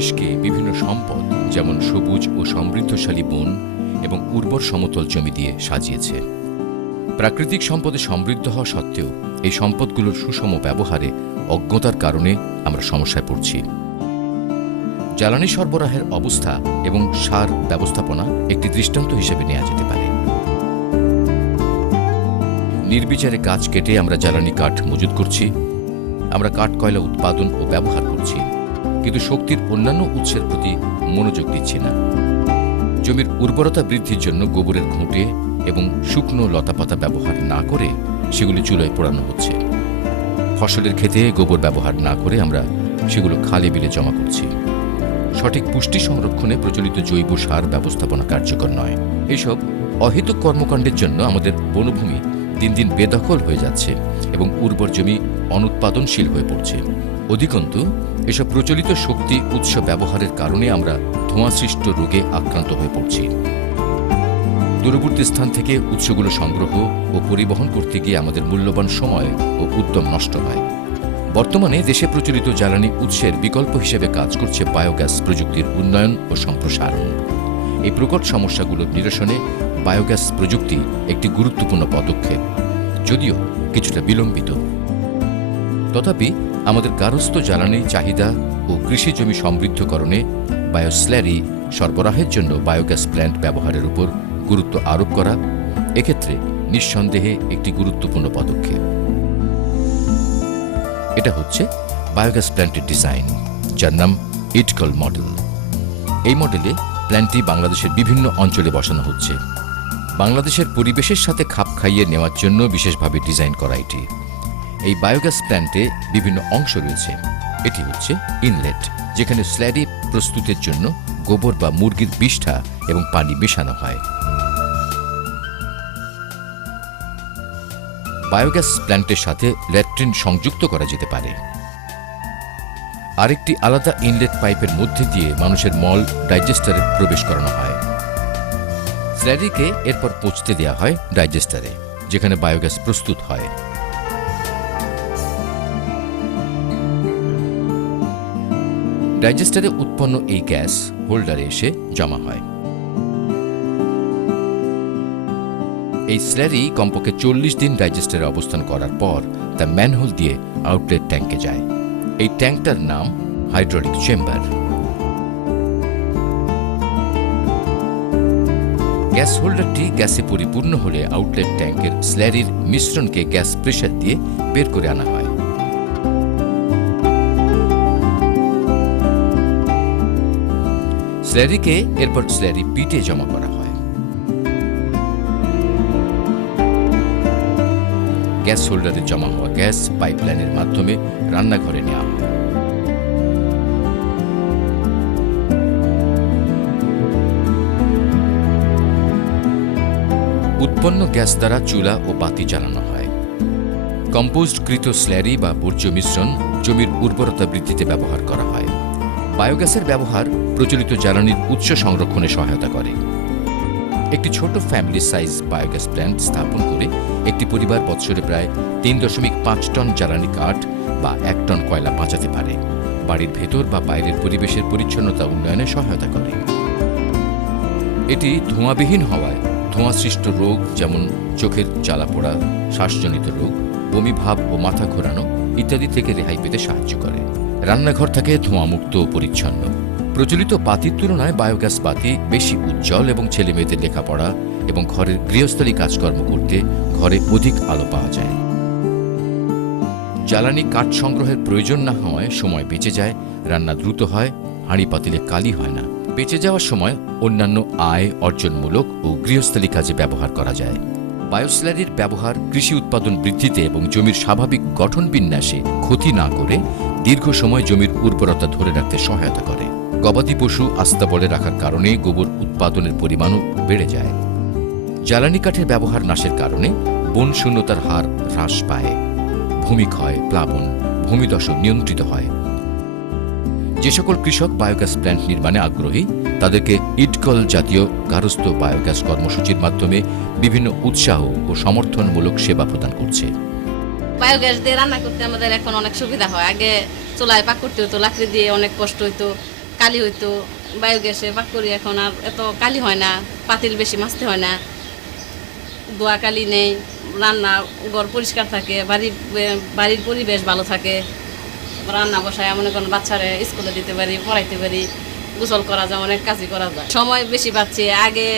দেশকে বিভিন্ন সম্পদ যেমন সবুজ ও সমৃদ্ধশালী বন এবং উর্বর সমতল জমি দিয়ে সাজিয়েছে। প্রাকৃতিক সম্পদে সমৃদ্ধ হওয়া সত্ত্বেও এই সম্পদগুলোর সুষম ব্যবহারে অজ্ঞতার কারণে আমরা সমস্যায় পড়ছি। জ্বালানি সরবরাহের অবস্থা এবং সার ব্যবস্থাপনা একটি দৃষ্টান্ত হিসেবে নেওয়া যেতে পারে। নির্বিচারে গাছ কেটে আমরা জ্বালানি কাঠ মজুত করছি, আমরা কাঠ কয়লা উৎপাদন ও ব্যবহার করছি, কিন্তু শক্তির অন্যান্য উৎসের প্রতি মনোযোগ দিচ্ছি না। জমির উর্বরতা বৃদ্ধির জন্য গোবরের ঘুঁটে এবং শুকনো লতাপাতা ব্যবহার না করে সেগুলি চুলায় পোড়ানো হচ্ছে। ফসলের ক্ষেতে গোবর ব্যবহার না করে আমরা সেগুলো খালে বিলে জমা করছি। সঠিক পুষ্টি সংরক্ষণে প্রচলিত জৈব সার ব্যবস্থাপনা কার্যকর নয়। এইসব অহেতুক কর্মকাণ্ডের জন্য আমাদের বনভূমি দিন দিন বেদখল হয়ে যাচ্ছে এবং উর্বর জমি অনুৎপাদনশীল হয়ে পড়ছে। অধিকন্তু এসব প্রচলিত শক্তি উৎস ব্যবহারের কারণে আমরা ধোঁয়াসৃষ্ট রোগে আক্রান্ত হয়ে পড়ছি। দূরবর্তী স্থান থেকে উৎসগুলো সংগ্রহ ও পরিবহন করতে গিয়ে আমাদের মূল্যবান সময় ও উদ্যম নষ্ট হয়। বর্তমানে দেশে প্রচলিত জ্বালানি উৎসের বিকল্প হিসেবে কাজ করছে বায়োগ্যাস প্রযুক্তির উন্নয়ন ও সম্প্রসারণ। এই প্রকট সমস্যাগুলোর নিরসনে বায়োগ্যাস প্রযুক্তি একটি গুরুত্বপূর্ণ পদক্ষেপ, যদিও কিছুটা বিলম্বিত। তথাপি আমাদের গার্হস্থ্য জ্বালানি চাহিদা ও কৃষি জমি সমৃদ্ধকরণে বায়োস্ল্যারি সরবরাহের জন্য বায়োগ্যাস প্ল্যান্ট ব্যবহারের উপর গুরুত্ব আরোপ করা এক্ষেত্রে নিঃসন্দেহে একটি গুরুত্বপূর্ণ পদক্ষেপ। এটা হচ্ছে বায়োগ্যাস প্ল্যান্টের ডিজাইন, যার নাম ইটকল মডেল। এই মডেলে প্ল্যান্টটি বাংলাদেশের বিভিন্ন অঞ্চলে বসানো হচ্ছে। বাংলাদেশের পরিবেশের সাথে খাপ খাইয়ে নেওয়ার জন্য বিশেষভাবে ডিজাইন করা এটি। এই বায়োগ্যাস প্ল্যান্টে বিভিন্ন অংশ রয়েছে। এটি হচ্ছে ইনলেট, যেখানে স্ল্যারি প্রস্তুতের জন্য গোবর বা মুরগির বিষ্ঠা এবং পানি মেশানো হয়। বায়োগ্যাস প্ল্যান্টের সাথে ল্যাট্রিন সংযুক্ত করা যেতে পারে। আরেকটি আলাদা ইনলেট পাইপের মধ্যে দিয়ে মানুষের মল ডাইজেস্টারে প্রবেশ করানো হয়। স্ল্যারিকে এরপর পচতে দেওয়া হয় ডাইজেস্টারে, যেখানে বায়োগ্যাস প্রস্তুত হয়। ডাইজেস্টারে উৎপন্ন এই গ্যাস হোল্ডারে এসে জমা হয়। এই স্ল্যারি কমপক্ষে 40 দিন ডাইজেস্টারে অবস্থান করার পর তা ম্যানহোল দিয়ে আউটলেট ট্যাঙ্কে যায়। এই ট্যাঙ্কটার নাম হাইড্রোলিক চেম্বার। গ্যাস হোল্ডারটি গ্যাসে পরিপূর্ণ হলে আউটলেট ট্যাঙ্কের স্ল্যারির মিশ্রণকে গ্যাস প্রেসার দিয়ে বের করে আনা হয়। স্ল্যারিকে এরপর স্ল্যারি পিটে জমা করা হয়। গ্যাস হোল্ডারে জমা হওয়া গ্যাস পাইপলাইনের মাধ্যমে রান্নাঘরে নেওয়া হয়। উৎপন্ন গ্যাস দ্বারা চুলা ও বাতি জ্বালানো হয়। কম্পোস্টকৃত স্ল্যারি বা বর্জ্য মিশ্রণ জমির উর্বরতা বৃদ্ধিতে ব্যবহার করা হয়। বায়োগ্যাসের ব্যবহার প্রচলিত জ্বালানির উৎস সংরক্ষণে সহায়তা করে। একটি ছোট ফ্যামিলি সাইজ বায়োগ্যাস প্ল্যান্ট স্থাপন করে একটি পরিবার বৎসরে প্রায় 3.5 টন জ্বালানি কাঠ বা 1 টন কয়লা বাঁচাতে পারে। বাড়ির ভেতর বা বাইরের পরিবেশের পরিচ্ছন্নতা উন্নয়নে সহায়তা করে। এটি ধোঁয়াবিহীন হওয়ায় ধোঁয়াসৃষ্ট রোগ যেমন চোখের জ্বালাপোড়া, শ্বাসজনিত রোগ, বমিভাব ও মাথা ঘোরানো ইত্যাদি থেকে রেহাই পেতে সাহায্য করে। রান্নাঘর থাকে ধোঁয়ামুক্ত ও পরিচ্ছন্ন। প্রচলিত বাতির তুলনায় বায়োগ্যাস বাতি বেশি উজ্জ্বল এবং ছেলেমেয়েদের লেখাপড়া এবং ঘরের গৃহস্থলী কাজকর্ম করতে ঘরে অধিক আলো পাওয়া যায়। জ্বালানি কাঠ সংগ্রহের প্রয়োজন না হওয়ায় সময় বেঁচে যায়, রান্না দ্রুত হয়, হাঁড়ি পাতিলে কালি হয় না। বেঁচে যাওয়ার সময় অন্যান্য আয় অর্জনমূলক ও গৃহস্থলী কাজে ব্যবহার করা যায়। বায়োস্ল্যারির ব্যবহার কৃষি উৎপাদন বৃদ্ধিতে এবং জমির স্বাভাবিক গঠন বিন্যাসে ক্ষতি না করে দীর্ঘ সময় জমির উর্বরতা ধরে রাখতে সহায়তা করে। গবাদি পশু আস্তাবলে রাখার কারণে গোবর উৎপাদনের পরিমাণও বেড়ে যায়। জ্বালানি কাঠের ব্যবহার নাশের কারণে বন শূন্যতার হার হ্রাস পায়। ভূমিক্ষয়, প্লাবন, ভূমিধস নিয়ন্ত্রিত হয়। যে সকল কৃষক বায়োগ্যাস প্ল্যান্ট নির্মাণে আগ্রহী তাদেরকে ইটকল জাতীয় গার্হস্থ্য বায়োগ্যাস কর্মসূচির মাধ্যমে বিভিন্ন উৎসাহ ও সমর্থনমূলক সেবা প্রদান করছে। বায়োগ্যাস দিয়ে রান্না করতে আমাদের এখন অনেক সুবিধা হয়। আগে চুলায় পাক করতে হতো, লাকড়ি দিয়ে অনেক কষ্ট হইতো, কালি হইতো, বায়োগ্যাসে পাক করি, এখন আর এত কালি হয় না, পাতিল বেশি মাজতে হয় না, ধোয়া কালি নেই, রান্না ঘর পরিষ্কার থাকে, বাড়ির পরিবেশ ভালো থাকে, রান্না বসায় মনে করেন বাচ্চারা স্কুলে দিতে পারি, পড়াইতে পারি, গোসল করা যায়, অনেক কাজই করা যায়, সময় বেশি পাচ্ছি। আগে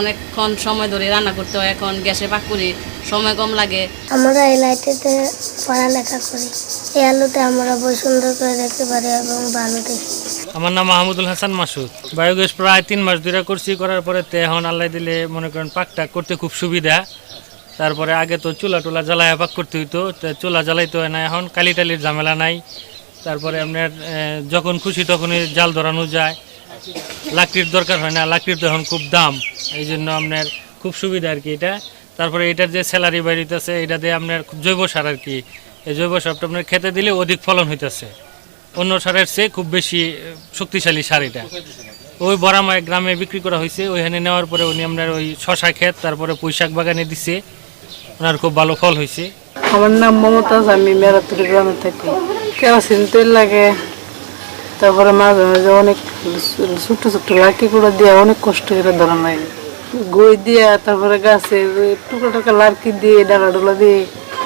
অনেকক্ষণ সময় ধরে রান্না করতে হয়, এখন গ্যাসে পাক করি, সময় কম লাগে। আমরা এই লাইটেতে পড়ালেখা করি, এই আলোতে আমরা বই সুন্দর করে দেখতে পারি এবং ভালো দেখি। আমার নাম মাহমুদুল হাসান মাসুদ। বায়োগ্যাস প্রায় 3 মাস ধরে করছি, করার পরে এখন আল্লাহ দিলে মনে করেন পাকটা করতে খুব সুবিধা। তারপরে আগে তো চুলা টুলা জ্বালায় পাক করতে হইতো, চুলা জ্বালাইতে হয় না, এখন কালি টালির ঝামেলা নাই। তারপরে আপনার যখন খুশি তখনই জাল ধরানো যায়, লাকড়ির দরকার হয় না, লাকড়ির তো এখন খুব দাম, এই জন্য আপনার খুব সুবিধা আর কি এটা। তারপরে এটার যে স্যালারি বাড়িতেছে, এটা দিয়ে আপনার জৈব সার আর কি, এই জৈব সারটা আপনার খেতে দিলে অধিক ফলন হইতেছে, অন্য সারের চেয়ে খুব বেশি শক্তিশালী সার এটা। ওই বড়ামায় গ্রামে বিক্রি করা হয়েছে, ওইখানে নেওয়ার পরে উনি আপনার ওই শশা ক্ষেত, তারপরে পুঁইশাক বাগানে দিচ্ছে, ওনার খুব ভালো ফল হয়েছে। আমার নাম মমতাজ, আমি মেরাতুরি গ্রামে থাকি। কেরোসিন তেল লাগে, তারপরে মাঝে মাঝে অনেক ছোট্ট ছোট্ট লাকি করে দিয়ে অনেক কষ্ট করে ধরা লাগে, গই দিয়ে, তারপরে গাছে টুকরা টুকরা লাড়কি দিয়ে ডালা ডোলা দিয়ে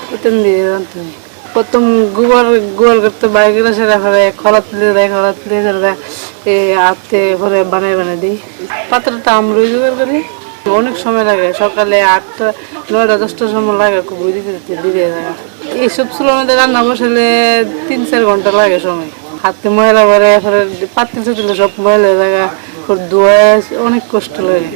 প্রথম দিয়ে রাঁধতে হয়। প্রথম গোবর করতে বাইরে সেরা ফেলে খলা তুলে দেয়, খলা তুলে দেয় হাতে পরে বানাই বানিয়ে দিই। পাত্রটা আমরা জোগাড় করি, অনেক সময় লাগে, সকালে 8টা 9টা 10টার সময় লাগে বই দিতে দিতে দিয়ে যায়। এইসব চুলোর মধ্যে রান্না বসালে 3-4 ঘন্টা লাগে সময়, হাতে ময়লা করে পাতিল চুতিলে সব ময়লা জায়গা ধোয়া, অনেক কষ্ট লাগে।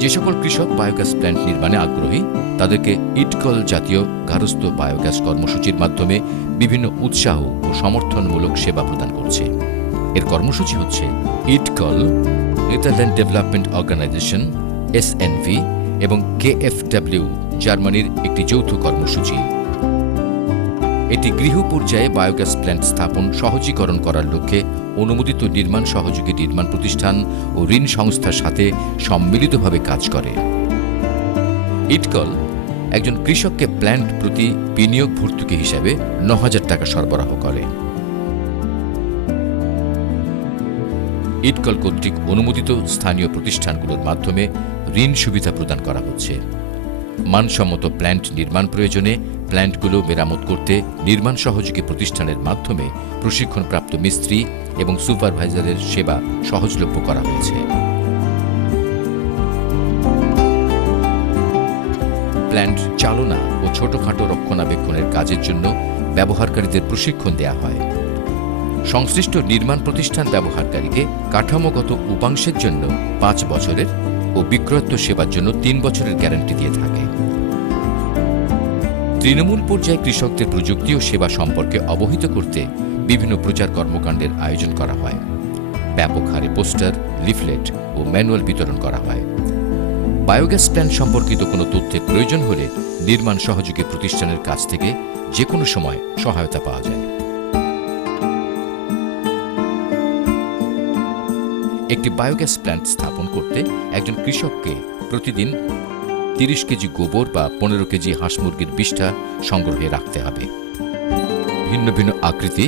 যে সকল কৃষক বায়োগ্যাস প্ল্যান্ট নির্মাণে আগ্রহী তাদেরকে ইটকল জাতীয় গার্হস্থ্য বায়োগ্যাস কর্মসূচির মাধ্যমে বিভিন্ন উৎসাহ ও সমর্থনমূলক সেবা প্রদান করছে। এর কর্মসূচি হচ্ছে ইটকল, নেদারল্যান্ড ডেভেলপমেন্ট অর্গানাইজেশন SNV এবং KfW জার্মানির একটি যৌথ কর্মসূচি। এটি গৃহ পর্যায়ে বায়োগ্যাস প্ল্যান্ট স্থাপন সহজীকরণ করার লক্ষ্যে অনুমোদিত নির্মাণ সহযোগী নির্মাণ প্রতিষ্ঠান ও ঋণ সংস্থার সাথে সম্মিলিতভাবে কাজ করে। ইটকল একজন কৃষককে প্ল্যান্ট প্রতি বিনিয়োগ ভর্তুকি হিসাবে 9,000 টাকা সরবরাহ করে। ইটকল কর্তৃক অনুমোদিত স্থানীয় প্রতিষ্ঠানগুলোর মাধ্যমে ঋণ সুবিধা প্রদান করা হচ্ছে। মানসম্মত প্ল্যান্ট নির্মাণ প্রয়োজনে প্ল্যান্টগুলো মেরামত করতে নির্মাণ সহযোগী প্রতিষ্ঠানের মাধ্যমে প্রশিক্ষণপ্রাপ্ত মিস্ত্রি এবং সুপারভাইজারের সেবা সহজলভ্য করা হয়েছে। প্ল্যান্ট চালনা ও ছোটখাটো রক্ষণাবেক্ষণের কাজের জন্য ব্যবহারকারীদের প্রশিক্ষণ দেয়া হয়। সংশ্লিষ্ট নির্মাণ প্রতিষ্ঠান ব্যবহারকারীকে কাঠামোগত উপাংশের জন্য 5 বছরের ও বিক্রয়োত্ত সেবার জন্য 3 বছরের গ্যারান্টি দিয়ে থাকে। তৃণমূল পর্যায়ে কৃষকদের প্রযুক্তি ও সেবা সম্পর্কে অবহিত করতে বিভিন্ন প্রচার কর্মকাণ্ডের আয়োজন করা হয়। ব্যাপক হারে পোস্টার, লিফলেট ও ম্যানুয়াল বিতরণ করা হয়। বায়োগ্যাস প্ল্যান্ট সম্পর্কিত কোনো তথ্যের প্রয়োজন হলে নির্মাণ সহযোগী প্রতিষ্ঠানের কাছ থেকে যে কোনো সময় সহায়তা পাওয়া যায়। একটি বায়োগ্যাস প্ল্যান্ট স্থাপন করতে একজন কৃষককে প্রতিদিন 30 কেজি গোবর বা 15 কেজি হাঁস মুরগির বিষ্ঠা সংগ্রহে রাখতে হবে। ভিন্ন ভিন্ন আকৃতি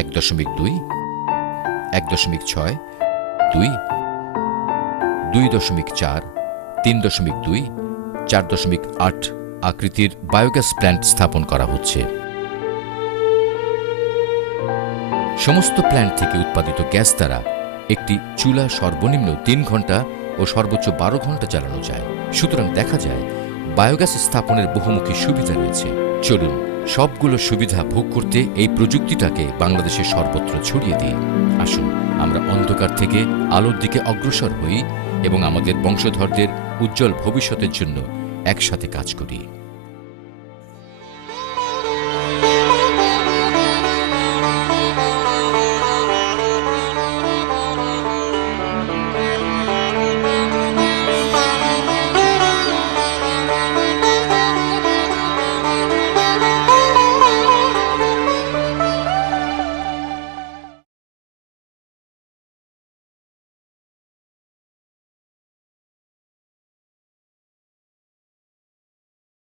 1.2, 1.6, 2, 2.4, 3.2, 4.8 আকৃতির বায়োগ্যাস প্ল্যান্ট স্থাপন করা হচ্ছে। সমস্ত প্ল্যান্ট থেকে উৎপাদিত গ্যাস দ্বারা একটি চুলা সর্বনিম্ন 3 ঘন্টা ও সর্বোচ্চ 12 ঘন্টা চালানো যায়। সুতরাং দেখা যায় বায়োগ্যাস স্থাপনের বহুমুখী সুবিধা রয়েছে। চলুন সবগুলো সুবিধা ভোগ করতে এই প্রযুক্তিটাকে বাংলাদেশের সর্বত্র ছড়িয়ে দিই। আসুন আমরা অন্ধকার থেকে আলোর দিকে অগ্রসর হই এবং আমাদের বংশধরদের উজ্জ্বল ভবিষ্যতের জন্য একসাথে কাজ করি।